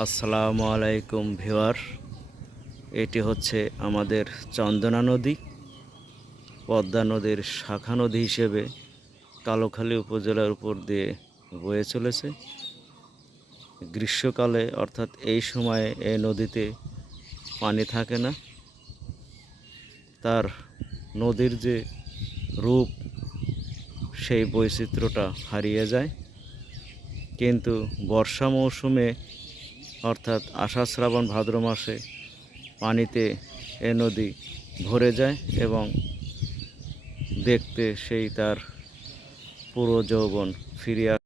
আসসালামু আলাইকুম ভিউয়ার। এটি হচ্ছে আমাদের চন্দনা নদী, পদ্মা নদীর শাখা নদী হিসেবে কালোখালী উপজেলার উপর দিয়ে বয়ে চলেছে। গ্রীষ্মকালে অর্থাৎ এই সময়ে এই নদীতে পানি থাকে না। তার নদীর যে রূপ, সেই বৈচিত্র্যটা হারিয়ে যায়। কিন্তু বর্ষা মৌসুমে অর্থাৎ আষাঢ় শ্রাবণ ভাদ্র মাসে পানিতে এ নদী ভরে যায় এবং দেখতে সেই তার পুরো যৌবন ফিরিয়ে